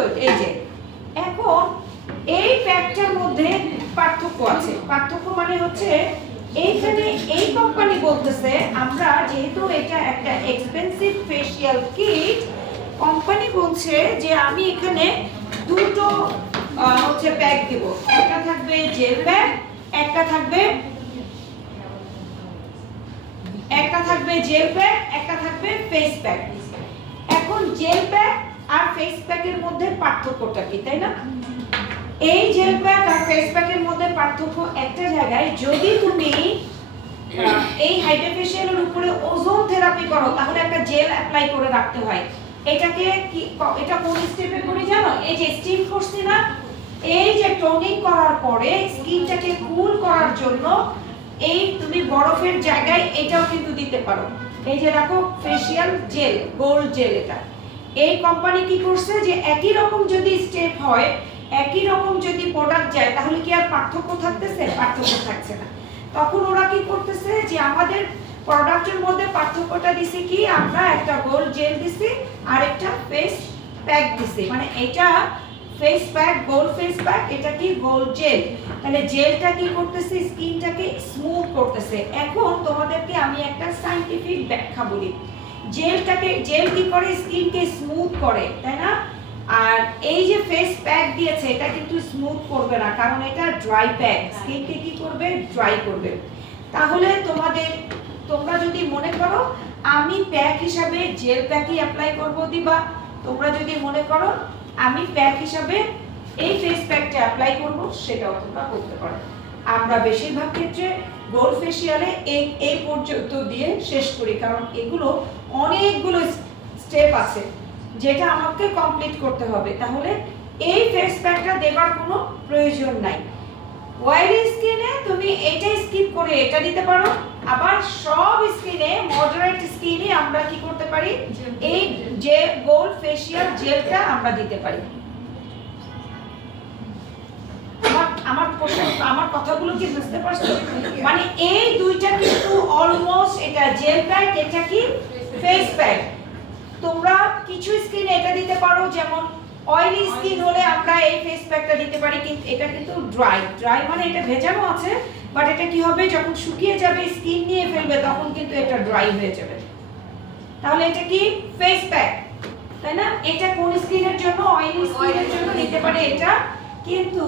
Good. এই যে এখন এই প্যাকটার মধ্যে পার্থক্য আছে। পার্থক্য মানে হচ্ছে এইখানে এই কোম্পানি বলতেছে আমরা যেহেতু এটা একটা এক্সপেন্সিভ ফেশিয়াল কিট, কোম্পানি বলছে যে আমি এখানে দুটো হচ্ছে প্যাক দিব। একটা থাকবে জেল প্যাক, একটা থাকবে জেল প্যাক, একটা থাকবে ফেস প্যাক। এখন জেল প্যাক আর ফেস প্যাকের মধ্যে পার্থক্যটা কি, তাই না? এই জেল প্যাক আর ফেস প্যাকের মধ্যে পার্থক্য একটা জায়গায়, যদি তুমি এই হাইড্রা ফেশিয়ালের উপরে ওজোন থেরাপি করো তাহলে একটা জেল অ্যাপ্লাই করে রাখতে হয়। এটাকে কি, এটা কোন স্টেপে করি জানো? এই যে স্টিম করছি না, এই যে টোনিং করার পরে স্কিনটাকে কুল করার জন্য এই তুমি বরফের জায়গায় এটাও কিন্তু দিতে পারো। এই যে দেখো ফেশিয়াল জেল, গোল্ড জেল। এটা এই কোম্পানি কি করছে যে একই রকম যদি স্টেপ হয়, একই রকম যদি প্রোডাক্ট যায়, তাহলে কি আর পার্থক্য থাকতেছে? পার্থক্য থাকছে না। তখন ওরা কি করতেছে যে আমাদের প্রোডাক্টের মধ্যে পার্থক্যটা দিছে কি, আমরা একটা গোল্ড জেল দিছি আর একটা ফেস প্যাক দিছি। মানে এটা face pack, gold face pack, এটা কি গোল্ড জেল। তাহলে জেলটা কি করতেছে? স্কিনটাকে স্মুথ করতেছে। এখন তোমাদেরকে আমি একটা সায়েন্টিফিক ব্যাখ্যা বলি। জেল কি করে? স্কিনকে স্মুথ করে, তাই না? আর এই যে ফেস প্যাক দিয়েছে এটা কিন্তু স্মুথ করবে না, কারণ এটা ড্রাই প্যাক, স্কিনকে কি করবে? ড্রাই করবে। তাহলে তোমরা যদি মনে করো আমি প্যাক হিসাবে জেল প্যাকই অ্যাপ্লাই করব দিবা, তোমরা যদি মনে করো আমি প্যাক হিসাবে এই ফেস প্যাকটা অ্যাপ্লাই করব, সেটাও তোমরা করতে পারো। আমরা বেশিরভাগ ক্ষেত্রে গোল্ড ফেশিয়ালে এই পর্যন্ত দিয়ে শেষ করি, কারণ এগুলো অনেকগুলো স্টেপ আছে যেটা আমাকে কমপ্লিট করতে হবে। তাহলে এই ফেস প্যাকটা দেবার কোনো প্রয়োজন নাই। অয়েলি স্কিনে তুমি এটা স্কিপ করে এটা দিতে পারো, আবার সব স্কিনে, মডারেট স্কিনে আমরা কি করতে পারি? এই যে গোল্ড ফেশিয়াল জেলটা আমরা দিতে পারি। আমার কথাগুলো কি বুঝতে পারছো? মানে এই দুইটা কিন্তু অলমোস্ট, এটা জেল প্যাক, এটা কি ফেস প্যাক। তোমরা কিছু স্কিনে এটা দিতে পারো, যেমন অয়েলি স্কিন হলে আমরা এই ফেস প্যাকটা দিতে পারি, কিন্তু এটা কিন্তু ড্রাই মানে এটা ভেজানো আছে, বাট এটা কি হবে যখন শুকিয়ে যাবে, স্কিন নিয়ে ফেলবে, তখন কিন্তু এটা ড্রাই হয়ে যাবে। তাহলে এটা কি ফেস প্যাক, তাই না? এটা কোন স্কিনের জন্য? অয়েলি স্কিনের জন্য দিতে পারে এটা। কিন্তু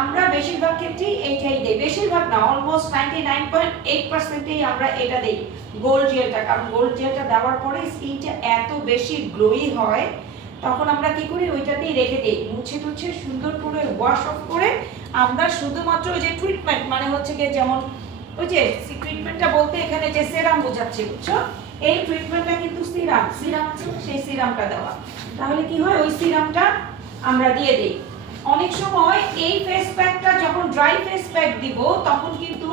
আমরা বেশিরভাগ ক্ষেত্রেই এইটাই দেই, বেশিরভাগ না, অলমোস্ট 99.8%ই আমরা এটা দেই, গোল্ড জেলটা। কারণ গোল্ড জেলটা দেওয়ার পরে স্কিনটা এত বেশি গ্লোই হয়, তখন আমরা কি করি? ওইটাতেই রেখে দিই, মুছে টুছে সুন্দর করে ওয়াশ অফ করে আমরা শুধুমাত্র ওই যে ট্রিটমেন্ট, মানে হচ্ছে কি, যেমন ওই যে ট্রিটমেন্টটা বলতে এখানে যে সেরাম বোঝাচ্ছি, বুঝছো? এই ট্রিটমেন্টটা কিন্তু সিরাম আছে, সেই সিরামটা দেওয়া। তাহলে কি হয়? ওই সিরামটা আমরা দিয়ে দিই। অনেক সময় এই ফেস প্যাকটা যখন ড্রাই ফেস প্যাক দিব, তখন কিন্তু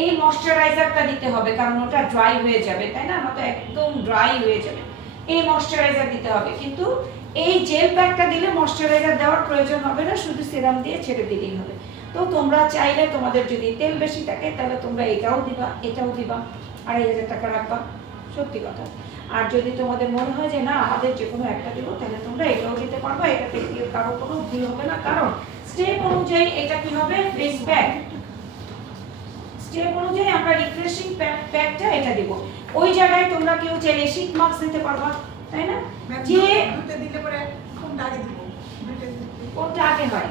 এই ময়শ্চারাইজারটা দিতে হবে, কারণ ওটা ড্রাই হয়ে যাবে, তাই না? আমাদের একদম ড্রাই হয়ে যাবে, এই ময়শ্চারাইজার দিতে হবে। কিন্তু এই জেল প্যাকটা দিলে ময়শ্চারাইজার দেওয়ার প্রয়োজন হবে না, শুধু সিরাম দিয়ে ছেড়ে দিলেই হবে। তো তোমরা চাইলে, তোমাদের যদি তেল বেশি থাকে তাহলে তোমরা এটাও দিবা, এটাও দিবা, 2500 টাকা রাখবা, সত্যি কথা। আর যদি তোমাদের মনে হয় যে না আমাদের যে কোনো একটা দেবো, তাহলে তোমরা এটাও দিতে পারবা, এটাতে কি কারো কোনো ভুল হবে না, কারণ স্টেপ অনুযায়ী এটা কি হবে? Face pack. স্টেপ অনুযায়ী আমরা রিফ্রেশিং প্যাকটা এটা দেব। ওই জায়গায় তোমরা কেউ চাইলে শীট মাস্ক দিতে পারবা, তাই না? যে দুটো দিলে পরে কোনটা আগে দিব? কোনটা আগে হয়?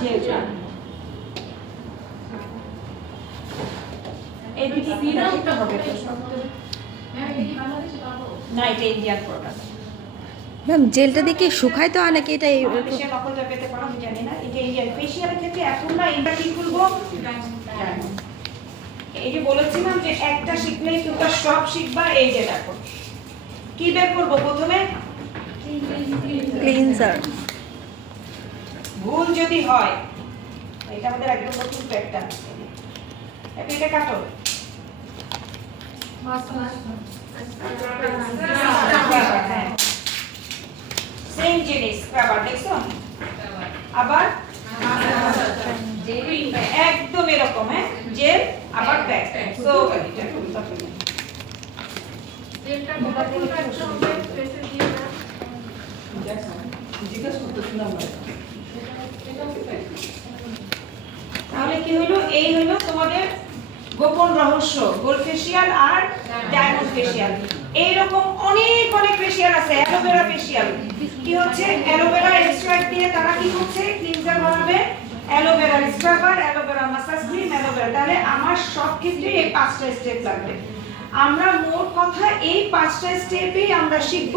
জেলটা। এদিকে সিরামটা হবে তো সব তো। না, এটা ইন্ডিয়ান প্রোডাক্ট। ম্যাম জেলটা দিয়ে কি শুকায় তো, নাকি এটা দেশের নকলটা পেতে পারো, আমি জানি না। এটা ইন্ডিয়ান ফেশিয়ালের ক্ষেত্রে এখন না, এটা কি করবো? এই যে বলেছিলাম যে একটা শিখলেই তোমরা সব শিখবা। এই যে দেখো কি বের করবো প্রথমে? ক্লিনজার। ভুল যদি হয়, এটা আমাদের একদম নতুন প্যাকটা, এটা কাটো। সেম জিনিস, স্ক্রাবার, দেখছো? আবার একদম এরকম, হ্যাঁ, জেল আবার প্যাক। সো এটা জেলটা এই হলো তোমাদের গোপন রহস্য, গোল্ড ফেসিয়াল আর ডায়মন্ড ফেসিয়াল। এইরকম অনেক অনেক ফেসিয়াল আছে। অ্যালোভেরা ফেসিয়াল কি হচ্ছে, অ্যালোভেরা এক্সট্রাক্ট দিয়ে তারা কি করছে, ক্লিনজার বানাবে, aloe vera scrubber, aloe vera massage cream, aloe vera. তাহলে আমার সব ক্ষেত্রে এই 5টা স্টেপ লাগবে। আমরা মোট কথা এই 5টা স্টেপেই আমরা শিখব।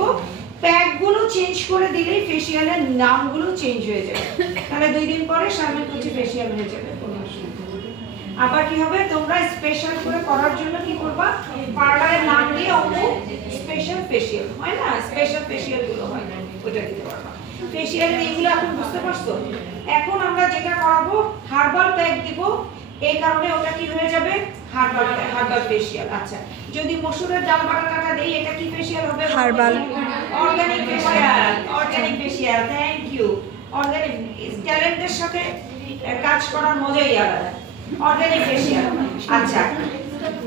প্যাকগুলো চেঞ্জ করে দিলেই ফেসিয়ালের নামগুলো চেঞ্জ হয়ে যাবে। তাহলে 2 দিন পরে শারমিন কুচি ফেসিয়াল হয়ে যাবে, কোনো অসুবিধা নেই। আবার কি হবে, তোমরা স্পেশাল করে করার জন্য কি করবা, পার্লারের নাম দিয়ে অমুক স্পেশাল ফেসিয়াল হয় না, স্পেশাল ফেসিয়াল গুলো হয় না, ওইটা দিতে পারবা। ফেসিয়ালের এইগুলো এখন বুঝতে পারছো? এখন আমরা যেটা করাবো হার্বাল প্যাক দিব, এই কারণে ওটা কি হয়ে যাবে, হার্বাল ফেসিয়াল। আচ্ছা, যদি মসুরের ডাল বাটাটা দেই, এটা কি ফেসিয়াল হবে? Herbal organic facial. Organic facial, thank you. Organic ট্যালেন্টের সাথে কাজ করার মজাই আলাদা। Organic facial. আচ্ছা,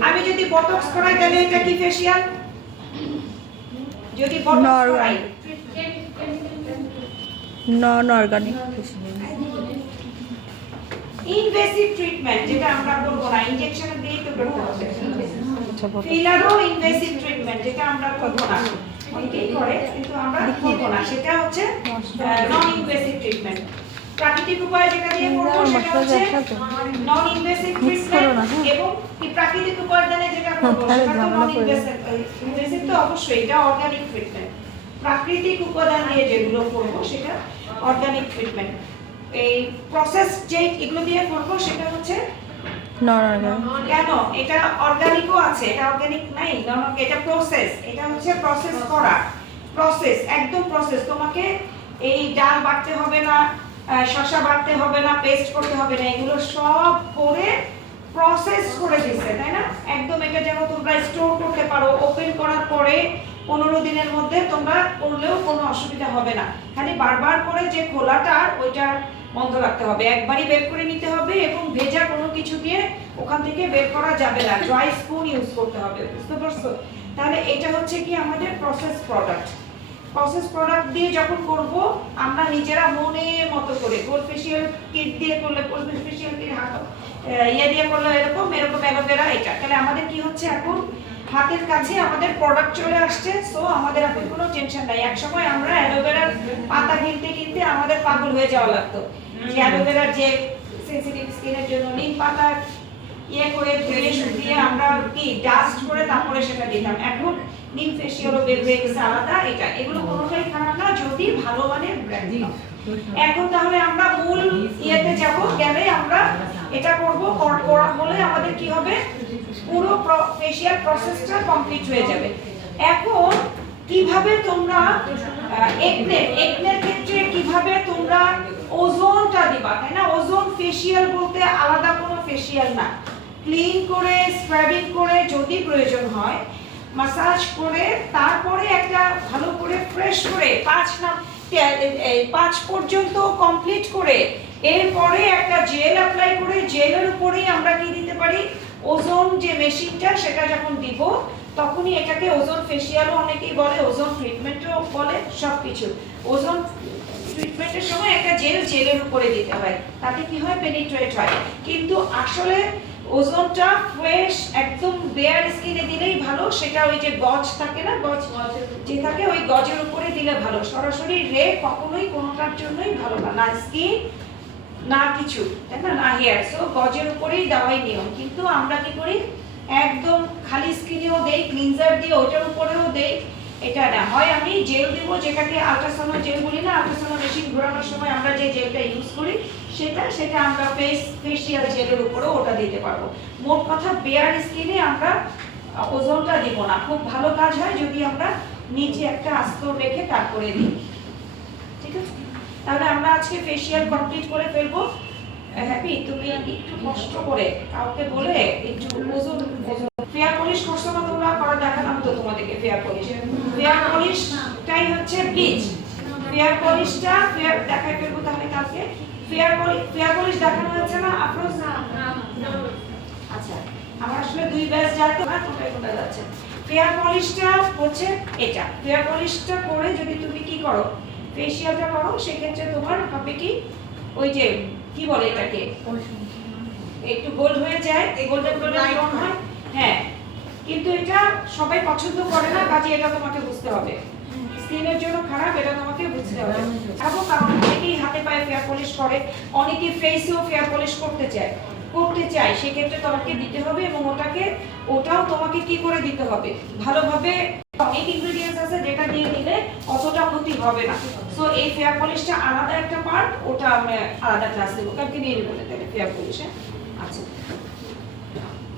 আমি যদি বটক্স করাই তাহলে এটা কি ফেসিয়াল? যদি বটক্স করাই, নন অর্গানিক ইনভেসিভ ট্রিটমেন্ট, যেটা আমরা বলবো না, ইনজেকশন দিয়ে তো করতে হবে। ফিলারও ইনভেসিভ ট্রিটমেন্ট, যেটা আমরা করবো না, অনেকেই করে কিন্তু আমরা করবো না, সেটা হচ্ছে নন ইনভেসিভ ট্রিটমেন্ট। প্রাকৃতিক উপায়ে যেটা দিয়ে করবো সেটা হচ্ছে নন ইনভেসিভ ট্রিটমেন্ট, এবং এই প্রাকৃতিক উপাদানে যেটা করবো সেটা তো নন ইনভেসিভ। ইনভেসিভ তো অবশ্যই, এটা অর্গানিক ট্রিটমেন্ট। প্রাকৃতিক উপাদান দিয়ে যেগুলো করবো সেটা অর্গানিক ট্রিটমেন্ট। এই প্রসেস যে এগুলো দিয়ে করবো সেটা হচ্ছে নন অর্গানিক। কেন, এটা অর্গানিকও আছে, এটা অর্গানিক নাই, এটা প্রসেস, এটা হচ্ছে প্রসেস করা, প্রসেস, একদম প্রসেস। তোমাকে এই ডাল বাটতে হবে না, শসা বাটতে হবে না, পেস্ট করতে হবে না, এগুলো সব করে প্রসেস করে দিচ্ছে, তাই না? একদম এটা যেন তোমরা স্টোর করতে পারো, ওপেন করার পরে 15 দিনের মধ্যে তোমরা করলেও কোনো অসুবিধা হবে না। খালি বারবার করে যে খোলাটা ওইটা বন্ধ রাখতে হবে, একবারই বের করে নিতে হবে, এবং ভেজা কোনো কিছু দিয়ে ওখান থেকে বের করা যাবে না, ড্রাই স্পুন ইউজ করতে হবে, বুঝতে পারছো? তাহলে এটা হচ্ছে কি আমাদের প্রসেস প্রোডাক্ট। প্রসেস প্রোডাক্ট দিয়ে যখন করব আমরা নিজেরা মনের মতো করে, গোল্ড ফেসিয়াল কিট দিয়ে করলে গোল্ড ফেসিয়াল কিট, ইয়ে দিয়ে করলে এরকম এরকম অ্যালোভেরা, এটা তাহলে আমাদের কি হচ্ছে, এখন হাতের কাছে আমাদের প্রোডাক্ট চলে আসছে। সো আমাদের এখন কোনো টেনশন নাই। একসময় আমরা অ্যালোভেরার পাতা কিনতে কিনতে আমাদের পাগল হয়ে যাওয়া লাগতো, যে অ্যালোভেরার যে সেনসিটিভ স্কিনের জন্য নিম পাতা ইয়ে করে ধুয়ে শুকিয়ে আমরা কি ডাস্ট করে তারপরে সেটা দিতাম। এখন নিম ফেসিয়ালও বের হয়ে গেছে আলাদা, এটা এগুলো কোনোটাই খারাপ না যদি ভালো মানের ব্র্যান্ড নাও। এখন তাহলে আমরা মূল ইয়েতে যাব, গেলে আমরা এটা করব, করা হলে আমাদের কি হবে, পুরো ফেসিয়াল প্রসেসটা কমপ্লিট হয়ে যাবে। এখন কিভাবে তোমরা একনের ক্ষেত্রে কিভাবে তোমরা ওজোনটা দিবা, তাই না? ওজোন ফেসিয়াল বলতে আলাদা কোনো ফেসিয়াল না, ক্লিন করে স্ক্রাবিং করে যদি প্রয়োজন হয় মাসাজ করে তারপরে একটা ভালো করে ফ্রেশ করে 5 পর্যন্ত কমপ্লিট করে এরপরে একটা জেল অ্যাপ্লাই করে জেলের উপরেই আমরা কি দিতে পারি, ওজোন যে মেশিনটা সেটা যখন দিব তখনই এটাকে ওজোন ফেসিয়ালও অনেকেই বলে, ওজোন ট্রিটমেন্টও বলে, সবকিছু। ওজোন ট্রিটমেন্টের সময় একটা জেলের উপরে দিতে হয়, তাতে কি হয়, পেনিট্রেট হয়। কিন্তু আসলে ওজোনটা ফ্রেশ একদম বেয়ার স্কিনে দিলেই ভালো, সেটা ওই যে গজ থাকে না, গজ যে থাকে ওই গজের উপরে দিলে ভালো। সরাসরি রে কখনোই কোনোটার জন্যই ভালো না, না স্কিন না কিছু, তাই না, না হেয়ার। সো গজের উপরেই দেওয়াই নিয়ম। কিন্তু আমরা কি করি, একদম খালি স্কিনেও দেই, ক্লিনজার দিয়ে ওটার উপরেও দেই, এটা না হয় আমি জেল দিব, যেটাকে আল্ট্রাসাউন্ড জেল বলি না, আল্ট্রাসাউন্ড মেশিন ঘোরানোর সময় আমরা যে জেলটা ইউজ করি সেটা আমরা ফেসিয়াল জেলের উপরেও ওটা দিতে পারবো। মোট কথা বেয়ার স্কিনে আমরা ওজোনটা দিব না। খুব ভালো কাজ হয় যদি আমরা নিচে একটা আস্তর রেখে তারপরে দিই, ঠিক আছে? তাহলে আমরা আজকে ফেসিয়াল কমপ্লিট করে ফেলবো। হ্যাপি, তুমি একটু কষ্ট করে কাউকে বলে একটু ওজন ফেয়ার পলিশ করছো না তোমরা, করা দেখালাম তো তোমাদেরকে ফেয়ার পলিশ। ফেয়ার পলিশটাই হচ্ছে ব্লিচ। ফেয়ার পলিশটা ফেয়ার দেখাই ফেলবো তাহলে কালকে। ফেয়ার পলিশ দেখানো হচ্ছে না আফরোজ? আচ্ছা, আমার আসলে 2 ব্যাচ যায় তো না, কোথায় যাচ্ছে। ফেয়ার পলিশটা হচ্ছে এটা। ফেয়ার পলিশটা করে যদি তুমি কি করো, ফেসিয়ালটা করো, সেক্ষেত্রে তোমার হবে কি, ওই যে কি বলে এটাকে, একটু গোল্ড হয়ে যায়, গোল্ডেন গোল্ডেন টোন হয়। হ্যাঁ, কিন্তু এটা সবাই পছন্দ করে না, কাজে এটা তোমাকে বুঝতে হবে। স্কিনের জন্য খারাপ, এটা তোমাকে বুঝতে হবে। এবং কারণ অনেকেই হাতে পায়ে ফেয়ার পলিশ করে, অনেকে ফেসেও ফেয়ার পলিশ করতে চায়, সেক্ষেত্রে তোমাকে দিতে হবে এবং ওটাও তোমাকে কি করে দিতে হবে ভালোভাবে। অনেক ইনগ্রেডিয়েন্টস আছে যেটা দিয়ে দিলে অতটা ক্ষতি হবে না। সো এই ফেয়ার পলিশটা আলাদা একটা পার্ট, ওটা আমরা আলাদা ক্লাস দেবো, কালকে নিয়ে নেবো তাহলে ফেয়ার পলিশে। আচ্ছা,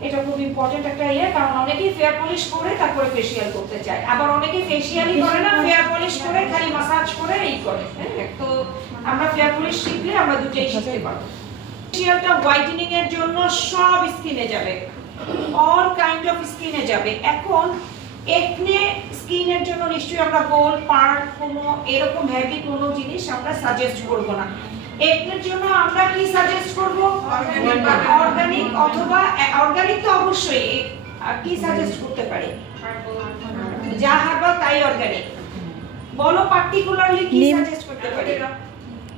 এটা খুব ইম্পর্টেন্ট একটা কারণ অনেকেই ফেয়ার পলিশ করে তারপরে ফেসিয়াল করতে চায়, আবার অনেকে ফেসিয়ালই করে না, ফেয়ার পলিশ করে খালি মাসাজ করে এই করে। হ্যাঁ, তো আমরা ফেয়ার পলিশ শিখলে আমরা দুটোই শিখতে পারবো। ফেসিয়ালটা হোয়াইটেনিং এর জন্য সব স্কিনে যাবে, অল কাইন্ড অফ স্কিনে যাবে। এখন একনে স্কিনের জন্য নিশ্চয়ই আমরা গোল পার্ল কোনো এরকম হেভি কোনো জিনিস আমরা সাজেস্ট করব না। একনের জন্য আমরা কি সাজেস্ট করব? অর্গানিক, অথবা অর্গানিক তো অবশ্যই। আর কি সাজেস্ট করতে পারি? যা হার্বাল তাই অর্গানিক। বলো পার্টিকুলারলি কি সাজেস্ট করতে পারি?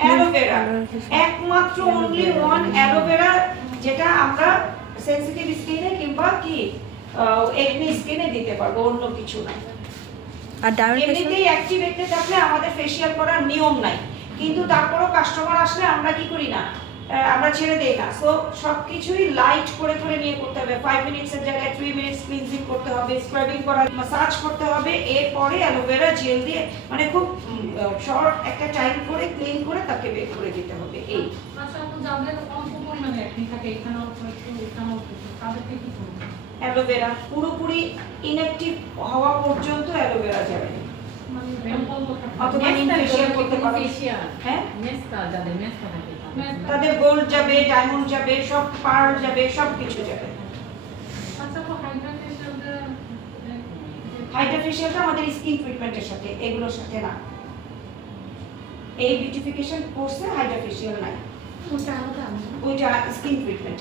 অ্যালোভেরা, একমাত্র অনলি ওয়ান অ্যালোভেরা, যেটা আমরা সেনসিটিভ স্কিনে কিংবা কি একনি স্কিনে দিতে পারবো, অন্য কিছু না। আর ডায়মন্ড ফেশিয়াল এমনিতেই অ্যাক্টিভ একনে থাকলে আমাদের ফেসিয়াল করার নিয়ম নাই, কিন্তু তারপরও কাস্টমার আসলে আমরা কি করি না, আমরা ছেড়ে দেই না। সো সবকিছুই লাইট করে করে নিয়ে করতে হবে। 5 মিনিটসের জায়গায় 3 মিনিটস ক্লিনজিং করতে হবে, স্ক্রাবিং করা, মাসাজ করতে হবে, এরপরে অ্যালোভেরা জেল দিয়ে মানে খুব শর্ট একটা টাইম করে ক্লিন করে তাকে বের করে দিতে হবে। এই আচ্ছা, আপনি যাদের অল্প পরিমাণে একনি থাকে, এখানেও এখানেও তাদেরকে কি করব? অ্যালোভেরা পুরোপুরি ইনঅ্যাক্টিভ হওয়া পর্যন্ত অ্যালোভেরা যাবে না। মানে অথবা ফেসিয়াল করতে পারবে। হ্যাঁ, মেস্তা যাদের মেস্তা থাকে তাদের গোল্ড যাবে, ডায়মন্ড যাবে, সব পার্ল যাবে, সব কিছু যাবে। আচ্ছা, তো হাইড্রা ফেশিয়ালটা হাইড্রা ফেশিয়ালটা আমাদের স্কিন ট্রিটমেন্টের সাথে, এগুলোর সাথে না। এই বিউটিফিকেশন কোর্সে হাইড্রা ফেশিয়াল নাই, ওটা আলাদা। ওইটা স্কিন ট্রিটমেন্ট।